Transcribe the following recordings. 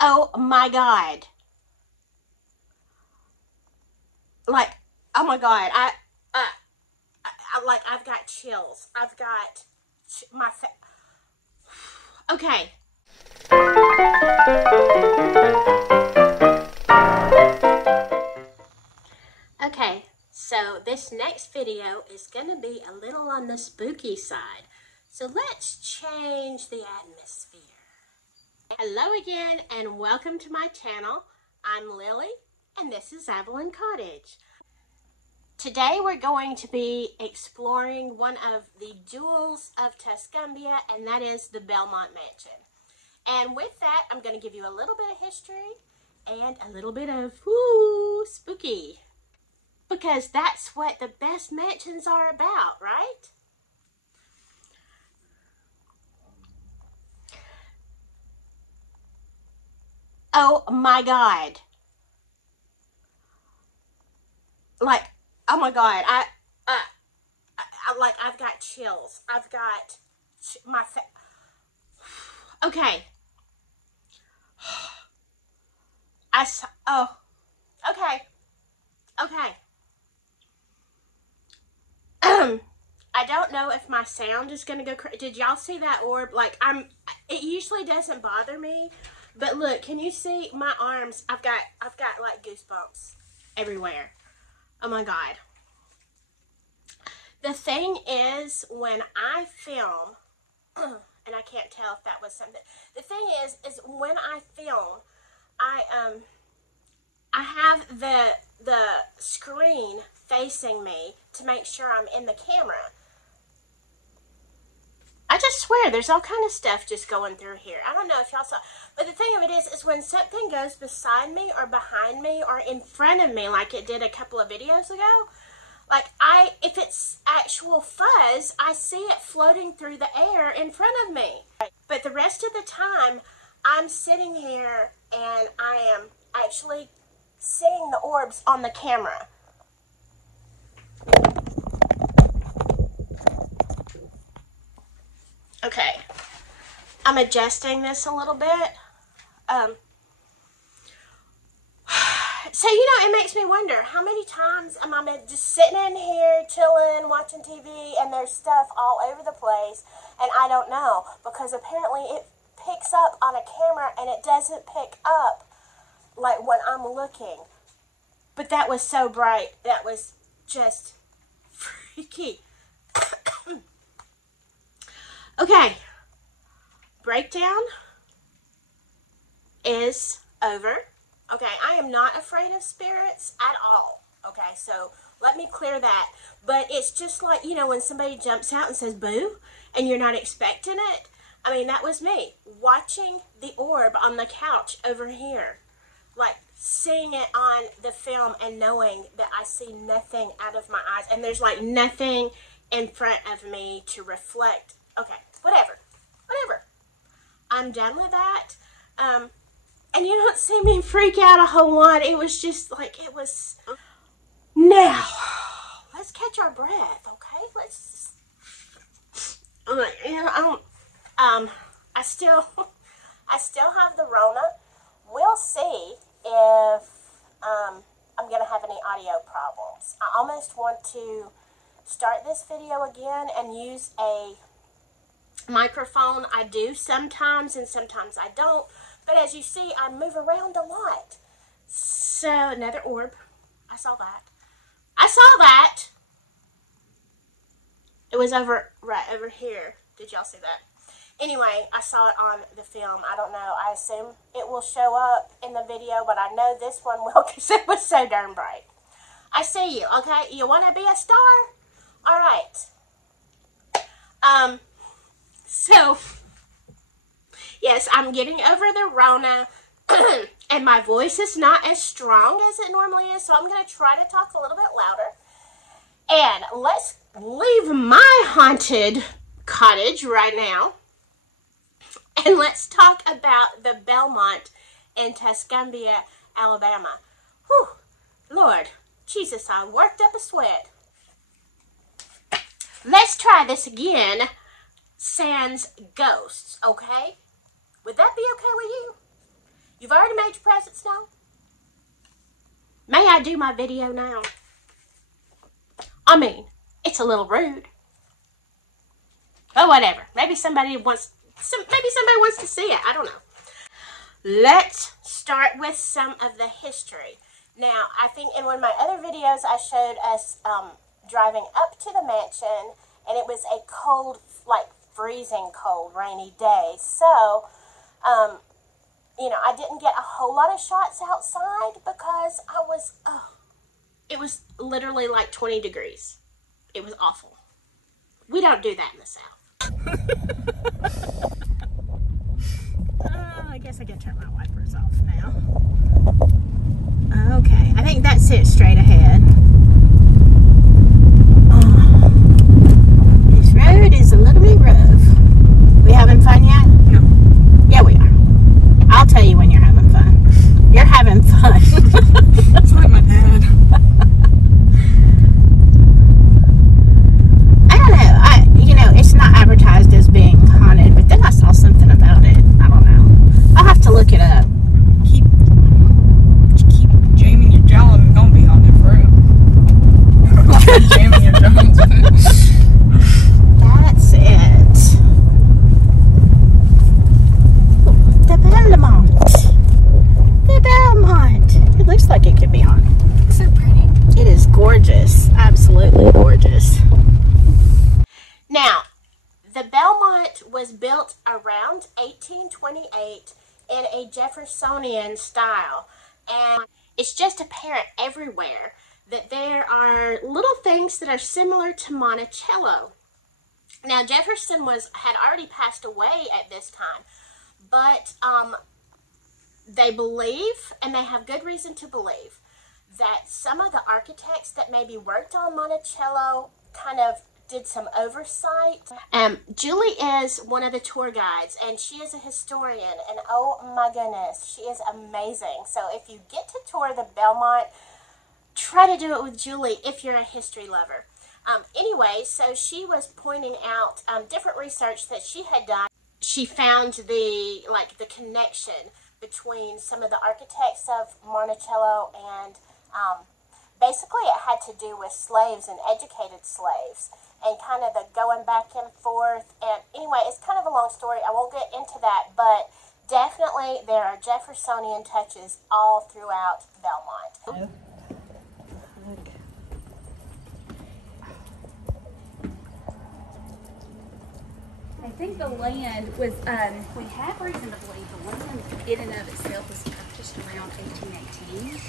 Oh my God. Like, oh my God. I've got chills. I've got okay. Okay, so this next video is going to be a little on the spooky side. So let's change the atmosphere. Hello again and welcome to my channel. I'm Lily and this is Avalin Cottage. Today we're going to be exploring one of the jewels of Tuscumbia, and that is the Belle Mont Mansion. And with that, I'm going to give you a little bit of history and a little bit of spooky. Because that's what the best mansions are about, right? Oh my God. Like, oh my God. I've got chills. I've got okay. Oh, okay. Okay. I don't know if my sound is going to go crazy. Did y'all see that orb? Like, it usually doesn't bother me, but look, can you see my arms? I've got like goosebumps everywhere. Oh my God. The thing is, when I film, and I can't tell if that was something. The thing is when I film, I have the screen facing me to make sure I'm in the camera. I just swear there's all kind of stuff just going through here. I don't know if y'all saw, but the thing of it is when something goes beside me or behind me or in front of me, like it did a couple of videos ago, like if it's actual fuzz, I see it floating through the air in front of me. But the rest of the time, I'm sitting here and I am actually seeing the orbs on the camera. Okay, I'm adjusting this a little bit. So, it makes me wonder, how many times am I just sitting in here, chilling, watching TV, and there's stuff all over the place, and I don't know, because apparently it picks up on a camera, and it doesn't pick up, like, when I'm looking. But that was so bright. That was just freaky. Okay. Breakdown is over. Okay, I am not afraid of spirits at all. Okay, so let me clear that. But it's just like, when somebody jumps out and says boo, and you're not expecting it. I mean, that was me. Watching the orb on the couch over here. Like, seeing it on the film and knowing that I see nothing out of my eyes. And there's, like, nothing in front of me to reflect. Okay, whatever. I'm done with that. And you don't see me freak out a whole lot. It was just like, Now, let's catch our breath, okay? I still have the Rona. We'll see if, I'm going to have any audio problems. I almost want to start this video again and use a microphone. I do sometimes, and sometimes I don't. But as you see, I move around a lot. So, another orb. I saw that. It was right over here. Did y'all see that? Anyway, I saw it on the film. I don't know. I assume it will show up in the video, but I know this one will because it was so darn bright. I see you, okay? You want to be a star? All right. So... yes, I'm getting over the Rona, and my voice is not as strong as it normally is, so I'm going to try to talk a little bit louder. And let's leave my haunted cottage right now, and let's talk about the Belle Mont in Tuscumbia, Alabama. Whew, Lord, Jesus, I worked up a sweat. Let's try this again, sans ghosts, okay? Would that be okay with you? You've already made your presents now? May I do my video now? I mean, it's a little rude. Oh, whatever. Maybe somebody wants to see it. I don't know. Let's start with some of the history. Now, I think in one of my other videos, I showed us driving up to the mansion, and it was a cold, like freezing cold, rainy day. So, you know, I didn't get a whole lot of shots outside because it was literally like 20 degrees. It was awful. We don't do that in the South. I guess I can turn my wipers off now. Okay, I think that's it straight ahead. Oh, this road is a little bit rough. We having fun yet? No. Yeah, we are. I'll tell you when you're having fun. You're having fun. It's like my dad. I don't know. You know, it's not advertised as being haunted, but then I saw something about it. I don't know. I'll have to look it up. Keep jamming your jaw and it's gonna be haunted forever. Jamming your jaws. That's it. The Belle Mont. The Belle Mont. It looks like it could be haunted. It's so pretty. It is gorgeous. Absolutely gorgeous. Now, the Belle Mont was built around 1828 in a Jeffersonian style. And it's just apparent everywhere that there are little things that are similar to Monticello. Now, Jefferson had already passed away at this time, but they believe, and they have good reason to believe, that some of the architects that maybe worked on Monticello kind of did some oversight. Julie is one of the tour guides, and she is a historian, and oh my goodness, she is amazing. So if you get to tour the Belle Mont, try to do it with Julie if you're a history lover. Anyway, so she was pointing out different research that she had done. She found the connection between some of the architects of Monticello and basically it had to do with slaves and educated slaves and kind of the going back and forth. And anyway, it's kind of a long story. I won't get into that, but definitely there are Jeffersonian touches all throughout Belmont. I think the land was, we have reason to believe the land in and of itself was purchased around 1818.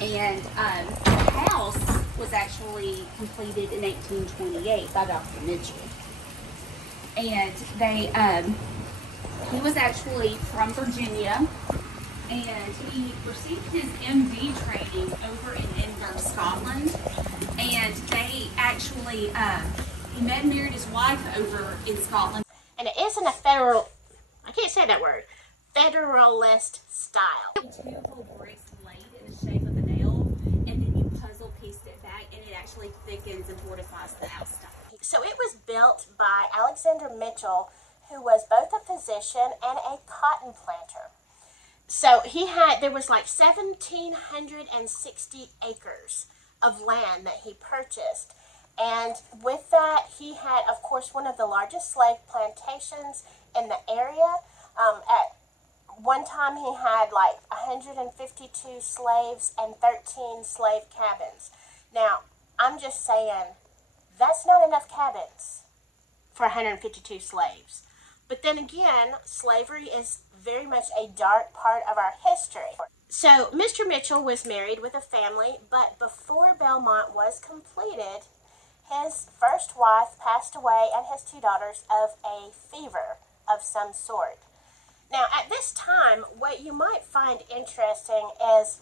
And the house was actually completed in 1828 by Dr. Mitchell. And he was actually from Virginia, and he received his MD training over in Edinburgh, Scotland. And they actually, he met and married his wife over in Scotland. And it isn't a I can't say that word, federalist style. Two little bricks laid in the shape of an L, and then you puzzle pieced it back, and it actually thickens and fortifies the outside. So it was built by Alexander Mitchell, who was both a physician and a cotton planter. So there was like 1,760 acres of land that he purchased. And with that, he had, of course, one of the largest slave plantations in the area. At one time, he had like 152 slaves and 13 slave cabins. Now, I'm just saying, that's not enough cabins for 152 slaves. But then again, slavery is very much a dark part of our history. So, Mr. Mitchell was married with a family, but before Belle Mont was completed, his first wife passed away and his two daughters of a fever of some sort. Now, at this time, what you might find interesting is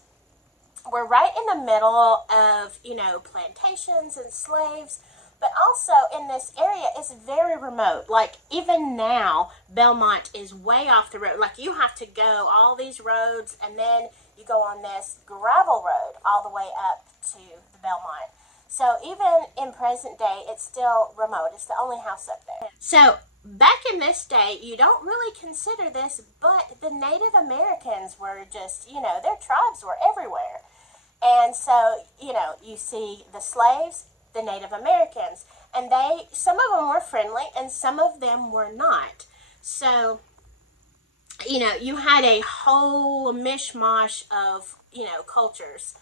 we're right in the middle of, plantations and slaves, but also in this area, it's very remote. Like, even now, Belle Mont is way off the road. Like, you have to go all these roads, and then you go on this gravel road all the way up to the Belle Mont. So even in present day, it's still remote. It's the only house up there. So back in this day, you don't really consider this, but the Native Americans were just, their tribes were everywhere. And so, you see the slaves, the Native Americans, and some of them were friendly and some of them were not. So, you had a whole mishmash of, cultures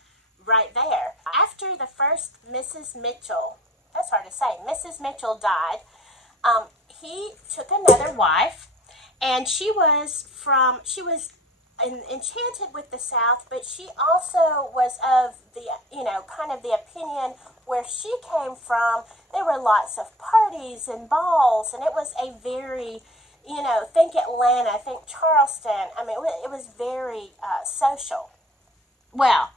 right there. After the first Mrs. Mitchell, that's hard to say, Mrs. Mitchell died, he took another wife, and she was enchanted with the South, but she also was of the, kind of the opinion where she came from, there were lots of parties and balls, and it was a very, think Atlanta, think Charleston. I mean, it was very social. Well,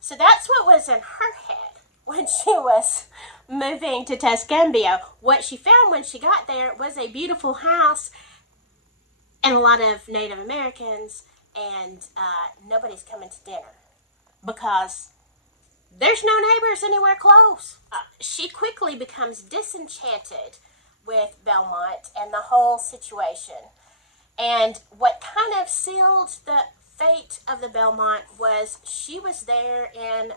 so that's what was in her head when she was moving to Tuscumbia. What she found when she got there was a beautiful house and a lot of Native Americans, and nobody's coming to dinner because there's no neighbors anywhere close. She quickly becomes disenchanted with Belle Mont and the whole situation. And what kind of sealed the fate of the Belle Mont was she was there in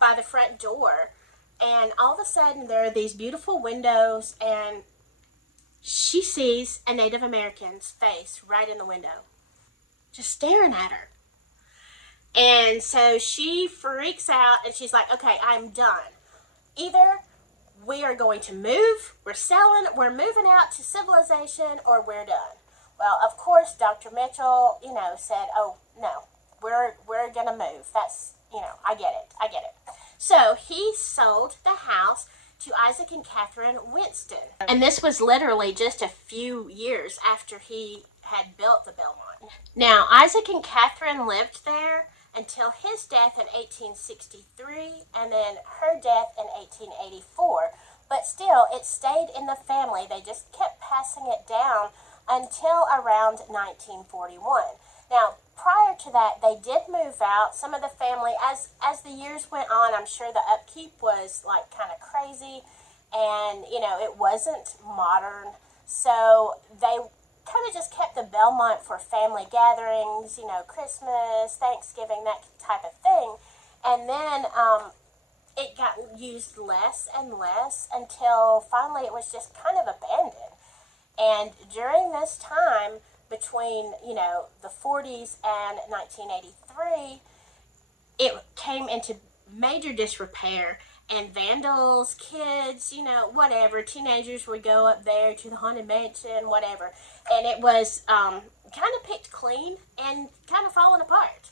by the front door, and all of a sudden there are these beautiful windows, and she sees a Native American's face right in the window, just staring at her. And so she freaks out, and she's like, okay, I'm done. Either we are going to move, we're moving out to civilization, or we're done. Well, of course, Dr. Mitchell, said, oh, no, we're going to move. That's, I get it. So he sold the house to Isaac and Catherine Winston. And this was literally just a few years after he had built the Belle Mont. Now, Isaac and Catherine lived there until his death in 1863, and then her death in 1884. But still, it stayed in the family. They just kept passing it down until around 1941. Now, prior to that, they did move out. Some of the family, as the years went on, I'm sure the upkeep was like kind of crazy, and it wasn't modern. So they kind of just kept the Belle Mont for family gatherings, Christmas, Thanksgiving, that type of thing. And then it got used less and less until finally it was just kind of abandoned. And during this time, between, the 40s and 1983, it came into major disrepair, and vandals, kids, whatever, teenagers would go up there to the Haunted Mansion, whatever, and it was kind of picked clean and kind of falling apart.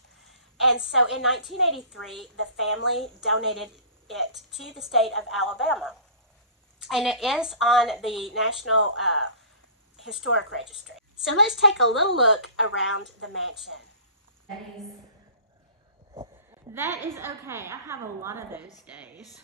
And so in 1983, the family donated it to the state of Alabama, and it is on the National Historic Registry. So let's take a little look around the mansion. That is okay. I have a lot of those days.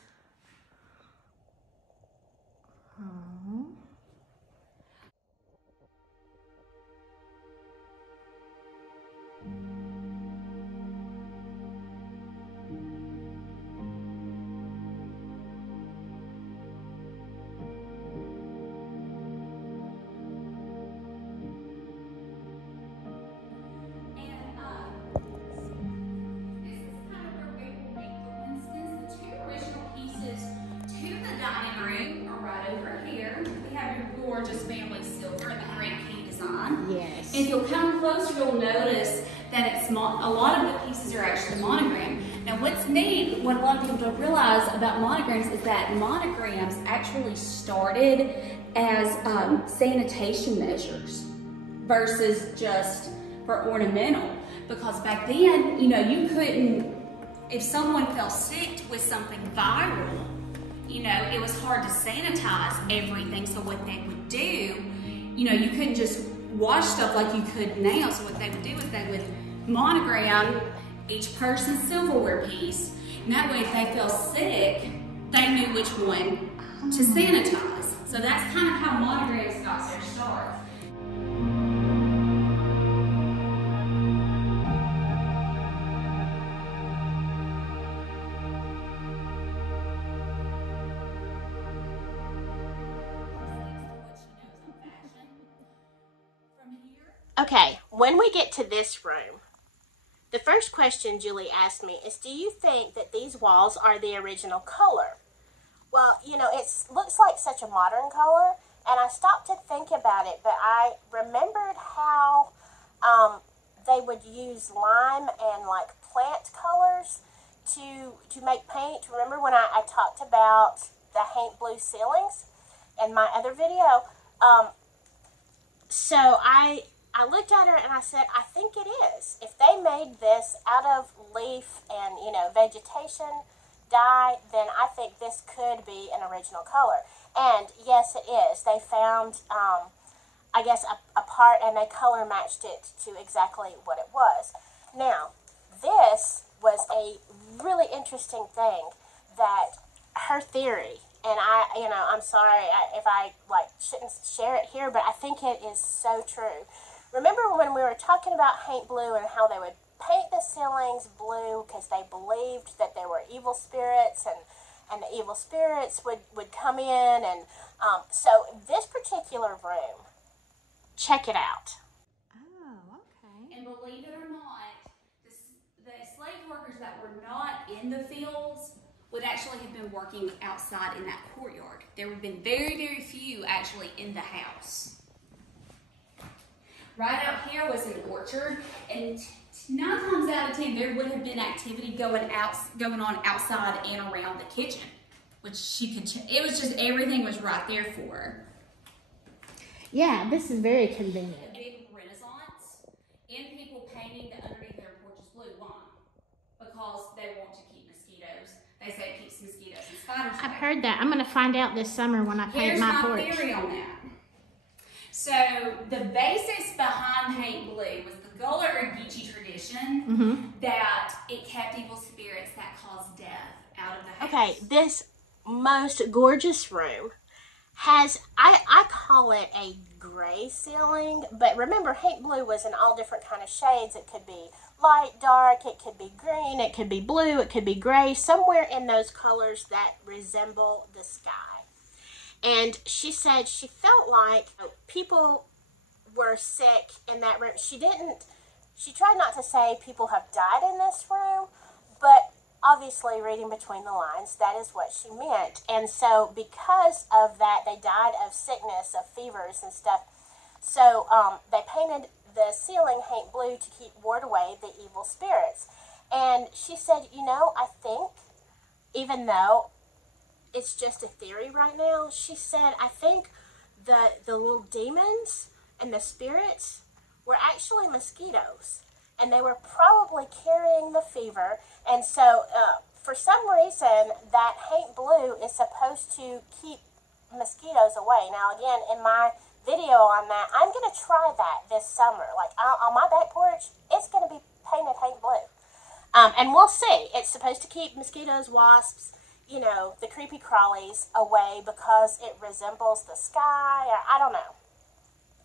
Gorgeous family silver in the great key design. Yes. And if you'll come closer, you'll notice that it's a lot of the pieces are actually monogrammed. Now, what's neat, what a lot of people don't realize about monograms is that monograms actually started as sanitation measures versus just for ornamental. Because back then, you couldn't, if someone fell sick with something viral, it was hard to sanitize everything. So what they would do, you couldn't just wash stuff like you could now. So what they would do is they would monogram each person's silverware piece. And that way, if they fell sick, they knew which one to sanitize. So that's kind of how monograms got their start. Okay, when we get to this room, the first question Julie asked me is, do you think that these walls are the original color? Well, you know, it looks like such a modern color, and I stopped to think about it, but I remembered how they would use lime and like plant colors to make paint. Remember when I talked about the paint blue ceilings in my other video? So I looked at her and I said, I think it is. If they made this out of leaf and, you know, vegetation dye, then I think this could be an original color. And yes, it is. They found, I guess, a part, and they color matched it to exactly what it was. Now, this was a really interesting thing that her theory, and I'm sorry if I shouldn't share it here, but I think it is so true. Remember when we were talking about paint blue and how they would paint the ceilings blue because they believed that there were evil spirits, and the evil spirits would come in, and so this particular room, check it out. Oh, okay. And believe it or not, the slave workers that were not in the fields would actually have been working outside in that courtyard. There would have been very, very few actually in the house. Right out here was an orchard, and 9 times out of 10 there would have been activity going on outside and around the kitchen, which she could. It was just everything was right there for her. Yeah, this is very convenient. A big renaissance in people painting the underneath their porches blue. Why? Because they want to keep mosquitoes. They say it keeps mosquitoes and spiders away. I've heard that. I'm going to find out this summer when I paint my porch. Here's my theory on that. So the basis behind paint blue was the Gullah or Geechee tradition that it kept evil spirits that caused death out of the house. Okay, this most gorgeous room has, I call it a gray ceiling, but remember, paint blue was in all different kind of shades. It could be light, dark, it could be green, it could be blue, it could be gray, somewhere in those colors that resemble the sky. And she said she felt like people were sick in that room. She tried not to say people have died in this room, but obviously reading between the lines, that is what she meant. And so because of that, they died of sickness, of fevers and stuff. So they painted the ceiling paint blue to ward away the evil spirits. And she said, you know, I think, even though it's just a theory right now, she said, I think the little demons and the spirits were actually mosquitoes, and they were probably carrying the fever. And so for some reason that paint blue is supposed to keep mosquitoes away. Now again, in my video on that, I'm going to try that this summer. Like on my back porch, it's going to be painted paint blue. And we'll see. It's supposed to keep mosquitoes, wasps, you know, the creepy crawlies away because it resembles the sky. Or I don't know.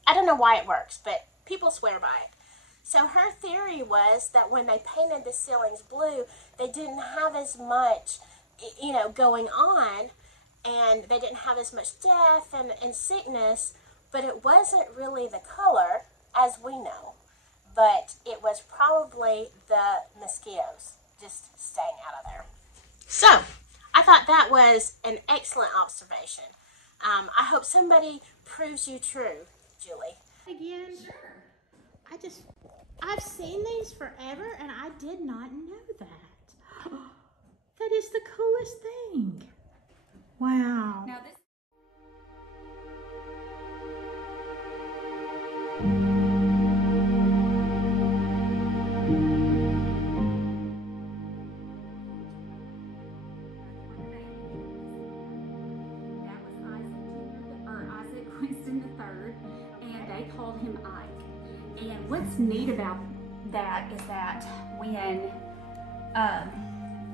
I don't know why it works, but people swear by it. So her theory was that when they painted the ceilings blue, they didn't have as much, you know, going on, and they didn't have as much death and sickness, but it wasn't really the color, as we know, but it was probably the mosquitoes just staying out of there. So I thought that was an excellent observation. I hope somebody proves you true, Julie. Again? Sure. I've seen these forever, and I did not know that. That is the coolest thing. Wow. Now this. Called him Ike. And what's neat about that is that when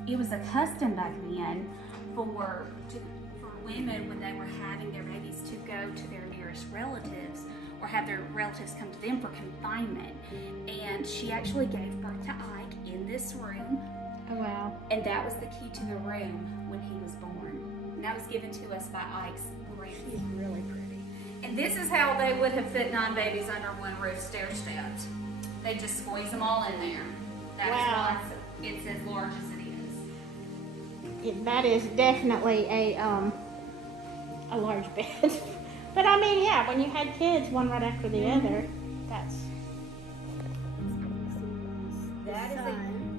it was a custom back then for women when they were having their babies to go to their nearest relatives or have their relatives come to them for confinement. And she actually gave birth to Ike in this room. Oh wow. And that was the key to the room when he was born. And that was given to us by Ike's grandmother. She's really pretty. And this is how they would have fit 9 babies under one roof, stair-stepped. They just squeeze them all in there. That is why it's as large as it is. That is definitely a large bed. But I mean, yeah, when you had kids, one right after the other, that's...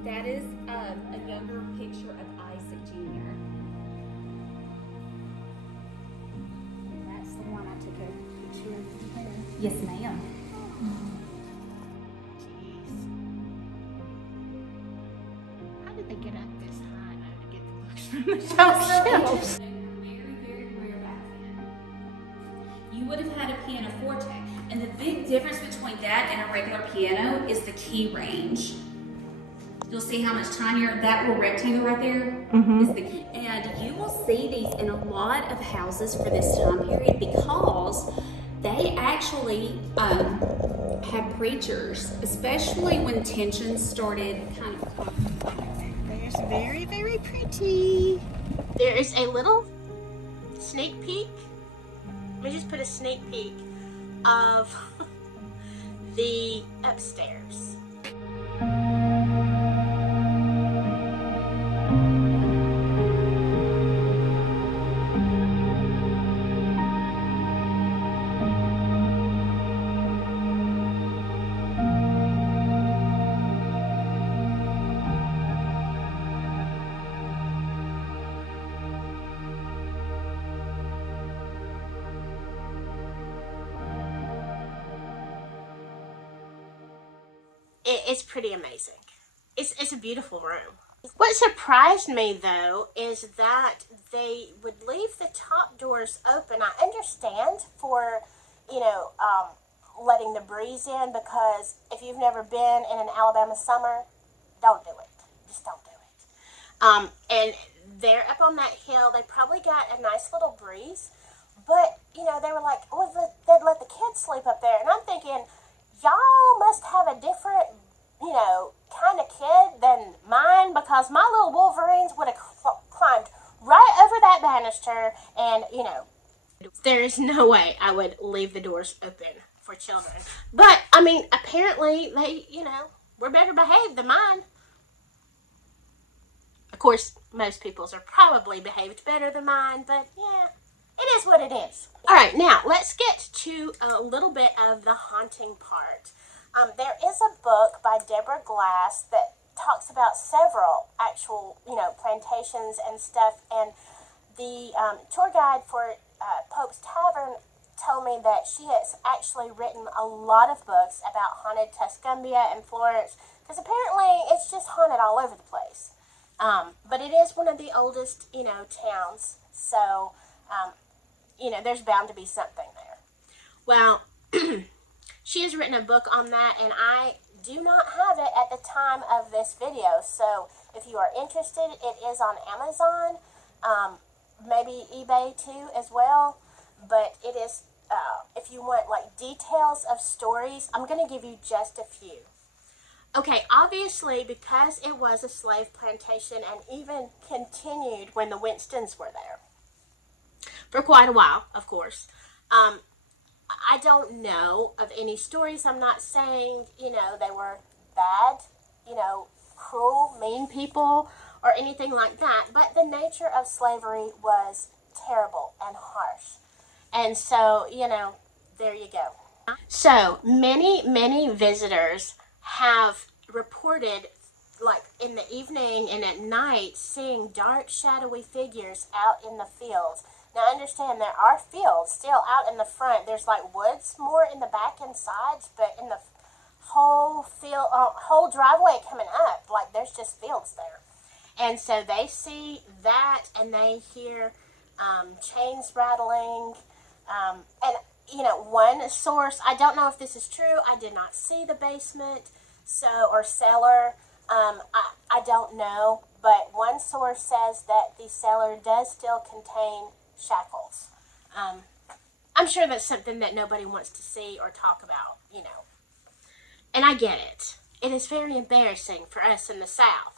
That is a younger picture of Isaac Jr. That's the one I took a picture of. Yes, ma'am. Jeez. How did they get up this high though to get the books from the top shelves? Very, very rare back then. You would have had a pianoforte, and the big difference between that and a regular piano is the key range. You'll see how much tinier that little rectangle right there is the key. And you will see these in a lot of houses for this time period because they actually have preachers, especially when tensions started kind of... There's very, very pretty. There is a little sneak peek. Let me just put a sneak peek of the upstairs. It's pretty amazing. It's a beautiful room. What surprised me though is that they would leave the top doors open. I understand for, you know, letting the breeze in, because if you've never been in an Alabama summer, don't do it. Just don't do it. And they're up on that hill. They probably got a nice little breeze, but you know, they were like, well, they'd let the kids sleep up there, and I'm thinking, y'all must have a different, you know, kind of kid than mine, because my little Wolverines would have climbed right over that banister, and, you know, there is no way I would leave the doors open for children. But, I mean, apparently they, you know, were better behaved than mine. Of course, most people's are probably behaved better than mine, but, yeah, it is what it is. All right, now, let's get to a little bit of the haunting part. There is a book by Deborah Glass that talks about several actual, you know, plantations and stuff, and the tour guide for Pope's Tavern told me that she has actually written a lot of books about haunted Tuscumbia and Florence, because apparently it's just haunted all over the place. But it is one of the oldest, you know, towns, so, you know, there's bound to be something there. Well, she has written a book on that, and I do not have it at the time of this video, so if you are interested, it is on Amazon, maybe eBay too as well, but it is, if you want like details of stories, I'm going to give you just a few. Okay, obviously, because it was a slave plantation and even continued when the Winstons were there, for quite a while, of course, I don't know of any stories. I'm not saying, you know, they were bad, you know, cruel, mean people or anything like that, but the nature of slavery was terrible and harsh. And so, you know, there you go. So, many visitors have reported, like, in the evening and at night, seeing dark, shadowy figures out in the fields. Now, understand, there are fields still out in the front. There's, like, woods more in the back and sides, but in the whole field, whole driveway coming up, like, there's just fields there. And so they see that, and they hear chains rattling, and, you know, one source, I don't know if this is true, I did not see the basement, so, or cellar, I don't know, but one source says that the cellar does still contain shackles. I'm sure that's something that nobody wants to see or talk about, you know, and I get it. It is very embarrassing for us in the South.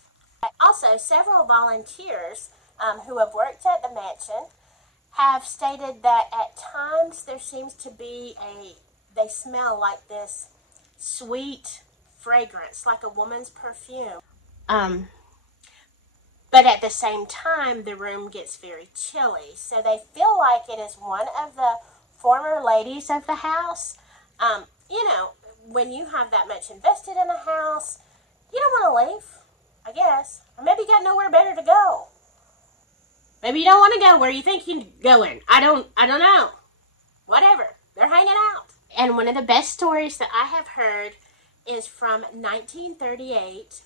Also, several volunteers who have worked at the mansion have stated that at times there seems to be they smell like this sweet fragrance, like a woman's perfume. But at the same time, the room gets very chilly. So they feel like it is one of the former ladies of the house. You know, when you have that much invested in a house, you don't want to leave, I guess. Or maybe you got nowhere better to go. Maybe you don't want to go where you think you're going. I don't know. Whatever. They're hanging out. And one of the best stories that I have heard is from 1938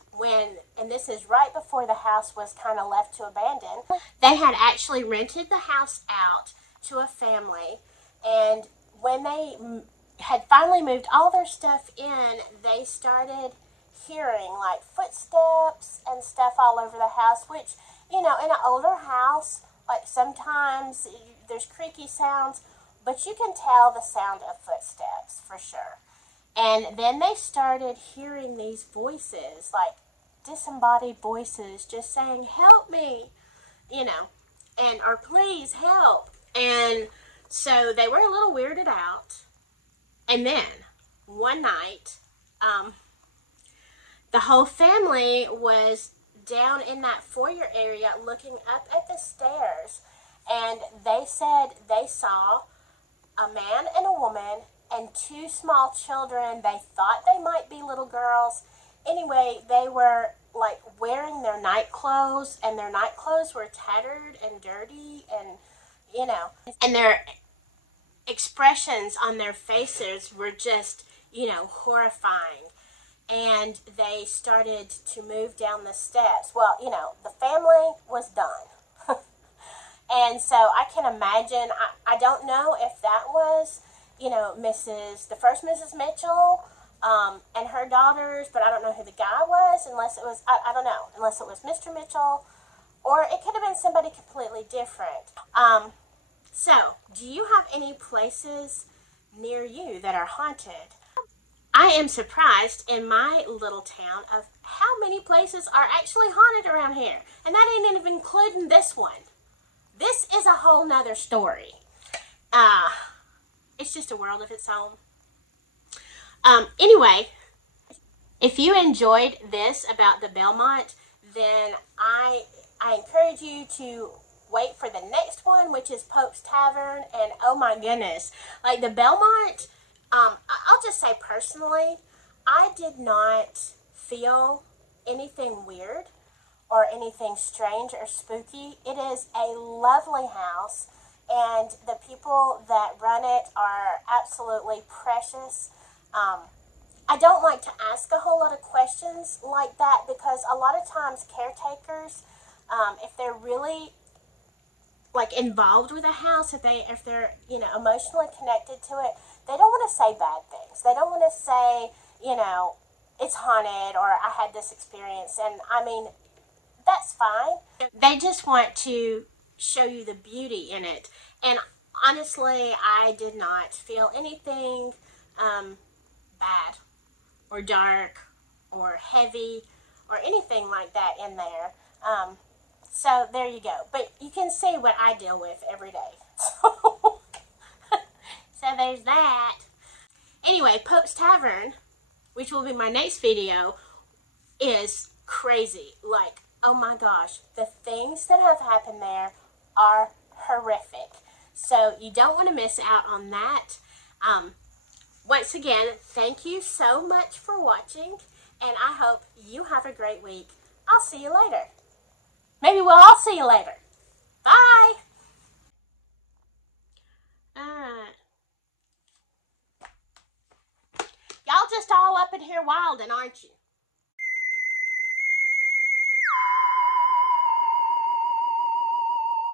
and this is right before the house was kind of left to abandon. They had actually rented the house out to a family, and when they had finally moved all their stuff in, they started hearing like footsteps and stuff all over the house, which, you know, in an older house, like sometimes there's creaky sounds, but you can tell the sound of footsteps for sure. And then they started hearing these voices, like disembodied voices, just saying, "Help me," you know, or "Please help." And so they were a little weirded out. And then one night, the whole family was down in that foyer area looking up at the stairs, and they said they saw a man and a woman and two small children. They thought they might be little girls. Anyway, they were like wearing their night clothes, and their night clothes were tattered and dirty, and, you know, and their expressions on their faces were just, you know, horrifying. And they started to move down the steps. Well, you know, the family was done. And so I can imagine, I don't know if that was, you know, the first Mrs. Mitchell, and her daughters, but I don't know who the guy was, unless it was, I don't know, unless it was Mr. Mitchell, or it could have been somebody completely different. So, do you have any places near you that are haunted? I am surprised in my little town of how many places are actually haunted around here. And that ain't even including this one. This is a whole nother story. It's just a world of its own. Anyway, if you enjoyed this about the Belle Mont, then I encourage you to wait for the next one, which is Pope's Tavern. And oh my goodness, like the Belle Mont, I'll just say personally, I did not feel anything weird or anything strange or spooky. It is a lovely house, and the people that run it are absolutely precious. I don't like to ask a whole lot of questions like that, because a lot of times caretakers, if they're really like involved with a house, if they're, you know, emotionally connected to it, they don't want to say bad things. They don't want to say, you know, it's haunted or I had this experience. And I mean, that's fine. They just want to show you the beauty in it. And honestly, I did not feel anything bad or dark or heavy or anything like that in there. So there you go. But you can see what I deal with every day. So there's that. Anyway, Pope's Tavern, which will be my next video, is crazy. Like, oh my gosh, the things that have happened there are horrific. So you don't want to miss out on that. Once again, thank you so much for watching, and I hope you have a great week. I'll see you later. Maybe we'll all see you later. Bye. Alright. Y'all just all up in here wilding, aren't you?